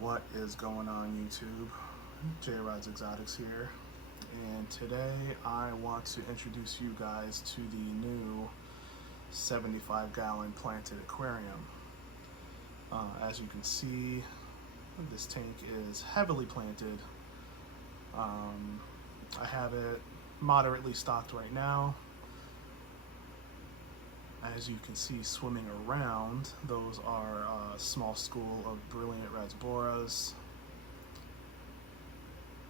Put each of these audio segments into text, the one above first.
What is going on YouTube? J-Rod's Exotics here, and today I want to introduce you guys to the new 75-gallon planted aquarium. As you can see, this tank is heavily planted. I have it moderately stocked right now. As you can see swimming around, those are a small school of brilliant rasboras.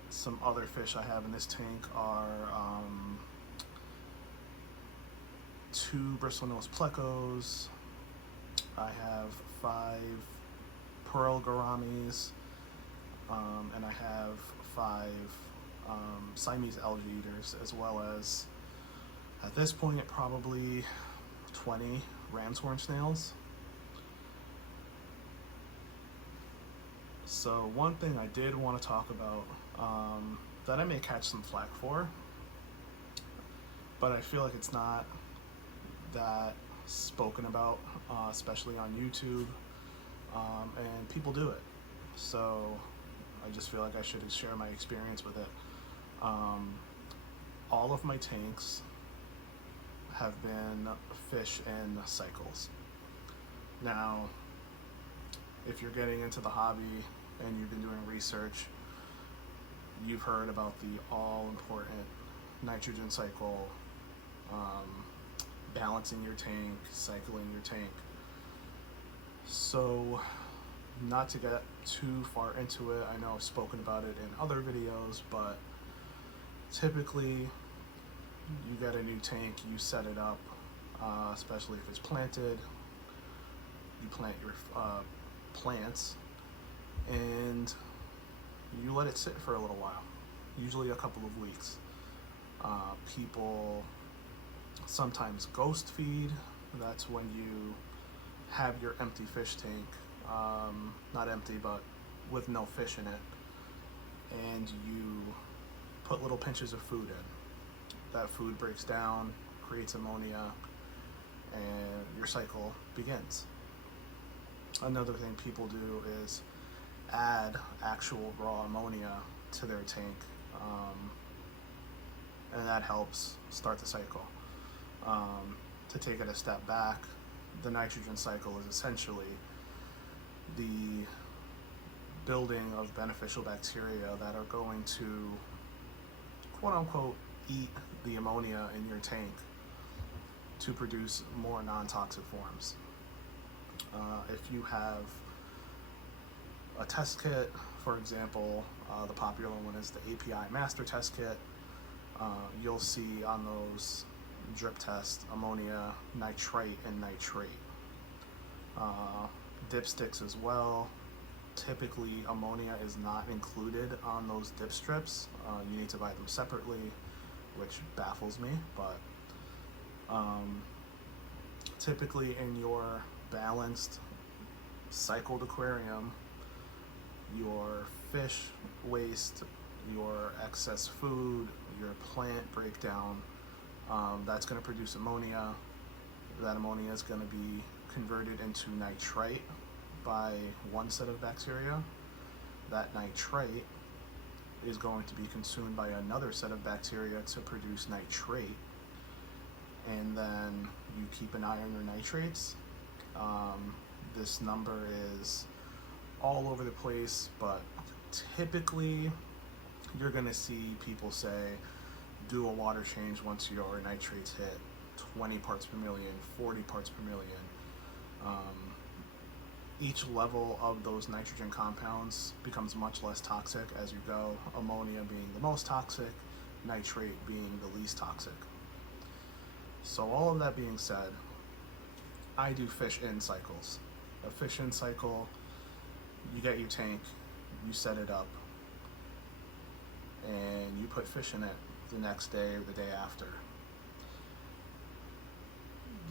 Some other fish I have in this tank are 2 bristlenose plecos. I have 5 pearl gouramis, and I have 5 Siamese algae eaters, as well as, at this point, probably 20 ram's horn snails. So one thing I did want to talk about that I may catch some flack for, but I feel like it's not that spoken about, especially on YouTube, and people do it. So I just feel like I should share my experience with it. All of my tanks have been fish in cycles. Now, if you're getting into the hobby and you've been doing research, you've heard about the all-important nitrogen cycle, balancing your tank, cycling your tank. So, not to get too far into it, I know I've spoken about it in other videos, but typically you get a new tank, you set it up, especially if it's planted. You plant your plants and you let it sit for a little while, usually a couple of weeks. People sometimes ghost feed. That's when you have your empty fish tank, not empty, but with no fish in it, and you put little pinches of food in. That food breaks down, creates ammonia, and your cycle begins. Another thing people do is add actual raw ammonia to their tank, and that helps start the cycle. To take it a step back, the nitrogen cycle is essentially the building of beneficial bacteria that are going to, quote-unquote, eat the ammonia in your tank to produce more non-toxic forms. If you have a test kit, for example, the popular one is the API Master Test Kit, you'll see on those drip tests ammonia, nitrite, and nitrate. Dipsticks as well. Typically, ammonia is not included on those dip strips. You need to buy them separately, which baffles me, but typically in your balanced cycled aquarium, your fish waste, your excess food, your plant breakdown, that's going to produce ammonia. That ammonia is going to be converted into nitrite by one set of bacteria. That nitrite is going to be consumed by another set of bacteria to produce nitrate, and then you keep an eye on your nitrates. This number is all over the place, but typically you're going to see people say do a water change once your nitrates hit 20 parts per million, 40 parts per million. Each level of those nitrogen compounds becomes much less toxic as you go, ammonia being the most toxic, nitrate being the least toxic. So all of that being said, I do fish in cycles. A fish in cycle, you get your tank, you set it up, and you put fish in it the next day or the day after.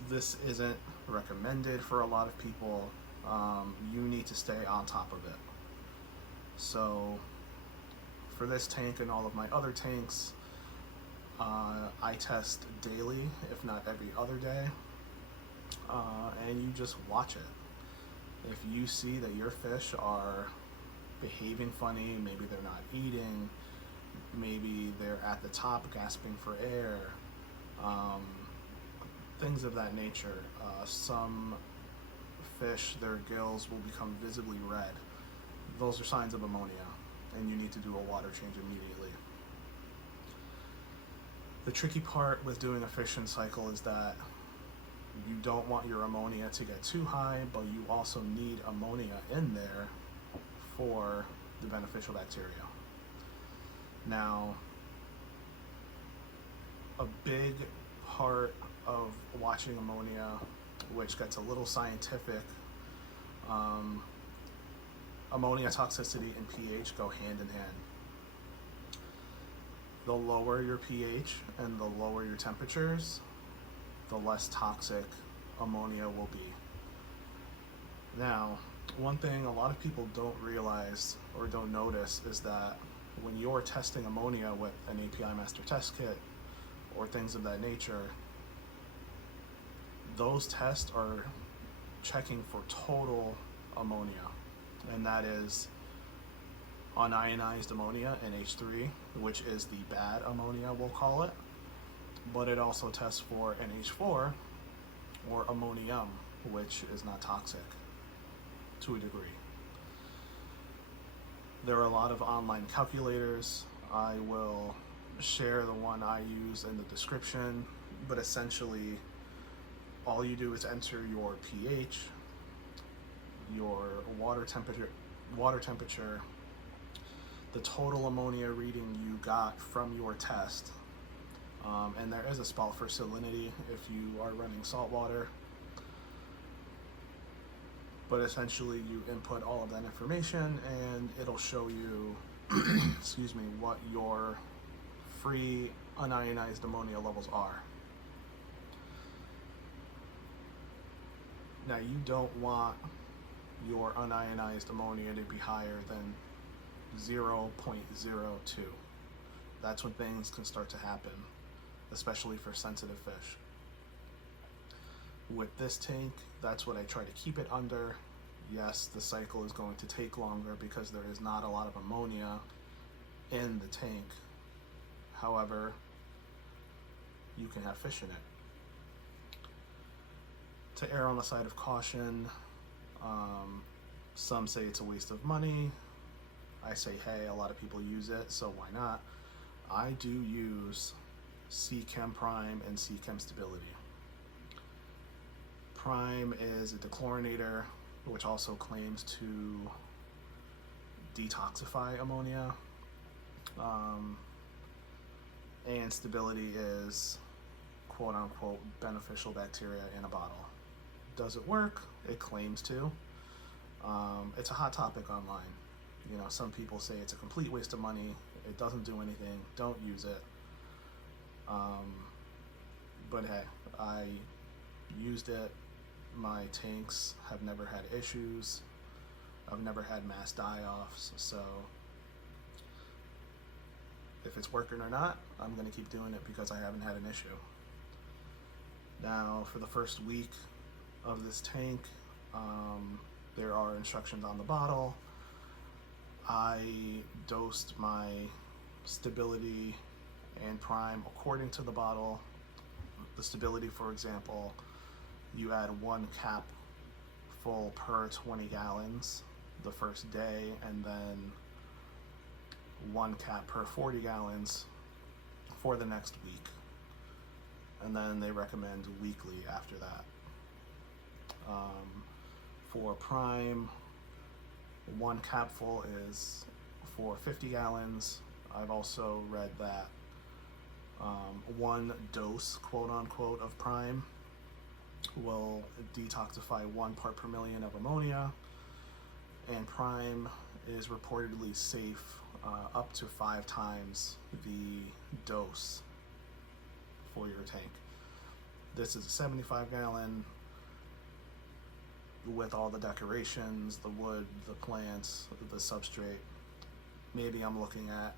This isn't recommended for a lot of people. You need to stay on top of it. So for this tank and all of my other tanks, I test daily, if not every other day, and you just watch it. If you see that your fish are behaving funny, maybe they're not eating, maybe they're at the top gasping for air, things of that nature. Some fish, their gills will become visibly red. Those are signs of ammonia, and you need to do a water change immediately. The tricky part with doing a fission cycle is that you don't want your ammonia to get too high, but you also need ammonia in there for the beneficial bacteria. Now, a big part of watching ammonia, which gets a little scientific, ammonia toxicity and pH go hand in hand. The lower your pH and the lower your temperatures, the less toxic ammonia will be. Now, one thing a lot of people don't realize or don't notice is that when you're testing ammonia with an API master test kit or things of that nature, those tests are checking for total ammonia, and that is unionized ammonia, NH3, which is the bad ammonia, we'll call it, but it also tests for NH4 or ammonium, which is not toxic to a degree. There are a lot of online calculators. I will share the one I use in the description, but essentially all you do is enter your pH, your water temperature, the total ammonia reading you got from your test, and there is a spot for salinity if you are running salt water, but essentially you input all of that information and it'll show you excuse me, what your free unionized ammonia levels are. Now, you don't want your unionized ammonia to be higher than 0.02. That's when things can start to happen, especially for sensitive fish. With this tank, that's what I try to keep it under. Yes, the cycle is going to take longer because there is not a lot of ammonia in the tank. However, you can have fish in it. To err on the side of caution, some say it's a waste of money. I say, hey, a lot of people use it, so why not? I do use Seachem Prime and Seachem Stability. Prime is a dechlorinator, which also claims to detoxify ammonia. And Stability is quote unquote beneficial bacteria in a bottle. Does it work? It claims to. It's a hot topic online. You know, some people say it's a complete waste of money. It doesn't do anything. Don't use it. But hey, I used it. My tanks have never had issues. I've never had mass die-offs. So if it's working or not, I'm going to keep doing it because I haven't had an issue. Now, for the first week of this tank, there are instructions on the bottle. I dosed my Stability and Prime according to the bottle. The Stability, for example, you add 1 cap full per 20 gallons the first day, and then 1 cap per 40 gallons for the next week. And then they recommend weekly after that. For Prime, 1 capful is for 50 gallons. I've also read that 1 dose, quote unquote, of Prime will detoxify 1 part per million of ammonia, and Prime is reportedly safe up to 5 times the dose for your tank. This is a 75 gallon with all the decorations, the wood, the plants, the substrate. Maybe I'm looking at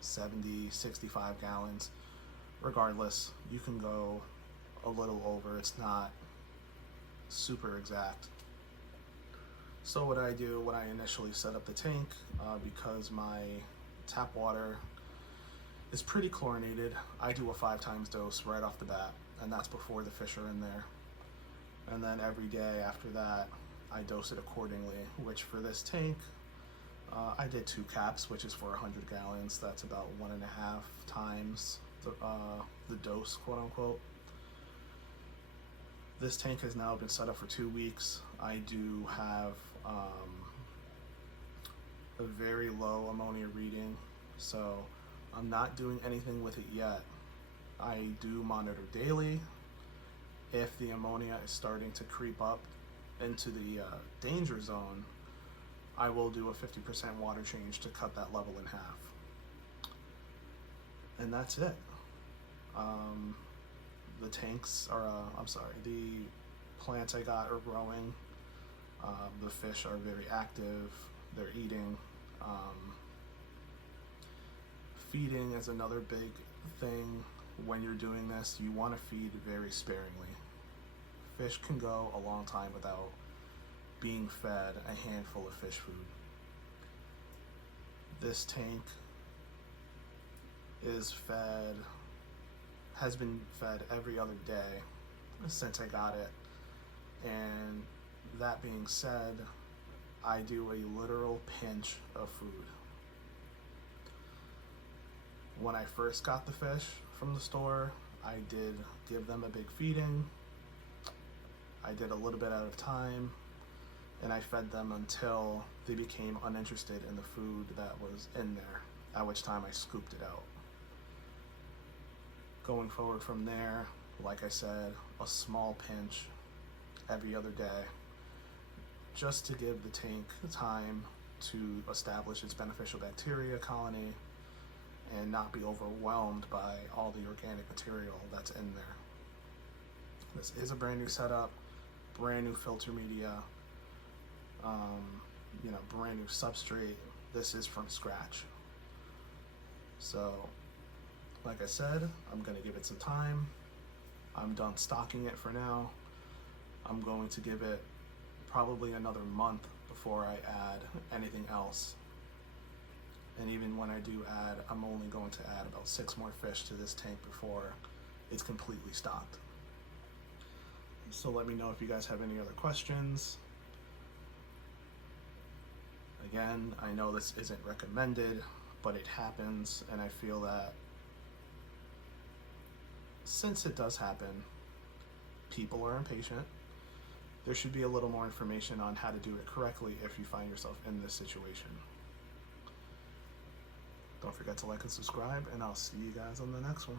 70, 65 gallons. Regardless, you can go a little over. It's not super exact. So what I do when I initially set up the tank, because my tap water is pretty chlorinated, I do a 5 times dose right off the bat, and that's before the fish are in there. And then every day after that, I dose it accordingly, which for this tank, I did 2 caps, which is for 100 gallons. That's about 1.5 times the dose, quote unquote. This tank has now been set up for 2 weeks. I do have a very low ammonia reading, so I'm not doing anything with it yet. I do monitor daily. If the ammonia is starting to creep up into the danger zone, I will do a 50% water change to cut that level in half. And that's it. The tanks are, the plants I got are growing. The fish are very active. They're eating. Feeding is another big thing. When you're doing this, you want to feed very sparingly. Fish can go a long time without being fed a handful of fish food. This tank has been fed every other day since I got it. And that being said, I do a literal pinch of food. When I first got the fish from the store, I did give them a big feeding. I did a little bit at a time, and I fed them until they became uninterested in the food that was in there, at which time I scooped it out. Going forward from there, like I said, a small pinch every other day, just to give the tank time to establish its beneficial bacteria colony and not be overwhelmed by all the organic material that's in there. This is a brand new setup, brand new filter media, brand new substrate. This is from scratch. So, like I said, I'm gonna give it some time. I'm done stocking it for now. I'm going to give it probably another month before I add anything else. And even when I do add, I'm only going to add about 6 more fish to this tank before it's completely stocked. So let me know if you guys have any other questions. Again, I know this isn't recommended, but it happens, and I feel that since it does happen, people are impatient. There should be a little more information on how to do it correctly if you find yourself in this situation. Don't forget to like and subscribe, and I'll see you guys on the next one.